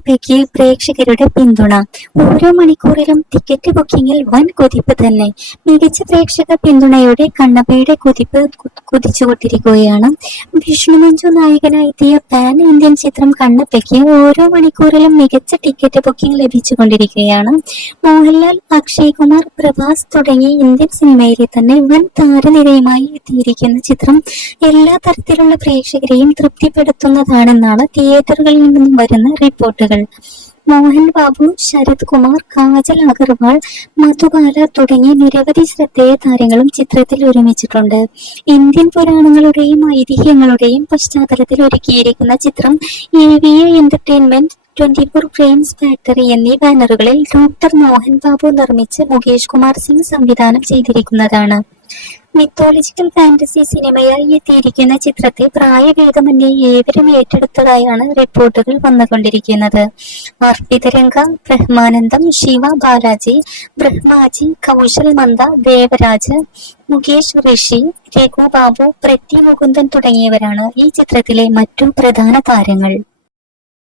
കണ്ണപ്പയ്ക്ക് പ്രേക്ഷകരുടെ പിന്തുണ. ഓരോ മണിക്കൂറിലും ടിക്കറ്റ് ബുക്കിംഗിൽ വൻ കുതിപ്പ് തന്നെ. മികച്ച പ്രേക്ഷക പിന്തുണയോടെ കണ്ണപ്പയുടെ കുതിപ്പ് കുതിച്ചുകൊണ്ടിരിക്കുകയാണ്. വിഷ്ണു മഞ്ജു നായകനായി എത്തിയ പാൻ ഇന്ത്യൻ ചിത്രം കണ്ണപ്പയ്ക്ക് ഓരോ മണിക്കൂറിലും മികച്ച ടിക്കറ്റ് ബുക്കിംഗ് ലഭിച്ചുകൊണ്ടിരിക്കുകയാണ്. മോഹൻലാൽ അക്ഷയ് കുമാർ പ്രഭാസ് തുടങ്ങി ഇന്ത്യൻ സിനിമയിലെ തന്നെ വൻ താരനിരയുമായി എത്തിയിരിക്കുന്ന ചിത്രം എല്ലാ തരത്തിലുള്ള പ്രേക്ഷകരെയും തൃപ്തിപ്പെടുത്തുന്നതാണെന്നാണ് തിയേറ്ററുകളിൽ നിന്നും വരുന്ന റിപ്പോർട്ടുകൾ മോഹൻ ബാബു ശരത് കുമാർ കാജൽ അഗർവാൾ മധുബാല തുടങ്ങിയ നിരവധി ശ്രദ്ധേയ താരങ്ങളും ചിത്രത്തിൽ ഒരുമിച്ചിട്ടുണ്ട്. ഇന്ത്യൻ പുരാണങ്ങളുടെയും ഐതിഹ്യങ്ങളുടെയും പശ്ചാത്തലത്തിൽ ഒരുക്കിയിരിക്കുന്ന ചിത്രം A V A entertainment twenty four frames factory എന്നീ ബാനറുകളിൽ ഡോക്ടർ മോഹൻ ബാബു നിർമ്മിച്ച് മുകേഷ് കുമാർ സിംഗ് സംവിധാനം ചെയ്തിരിക്കുന്നതാണ്. മിത്തോളജിക്കൽ ഫാന്റസി സിനിമയായി എത്തിയിരിക്കുന്ന ചിത്രത്തെ പ്രായഭേദമന്യേ ഏവരും ഏറ്റെടുത്തതായാണ് റിപ്പോർട്ടുകൾ വന്നുകൊണ്ടിരിക്കുന്നത്. അർപ്പിതരംഗ ബ്രഹ്മാനന്ദം ശിവ ബാലാജി ബ്രഹ്മാജി കൗശൽ മന്ദ ദേവരാജ് മുകേഷ് ഋഷി രഘു ബാബു പ്രതി മുകുന്ദൻ തുടങ്ങിയവരാണ് ഈ ചിത്രത്തിലെ മറ്റു പ്രധാന താരങ്ങൾ.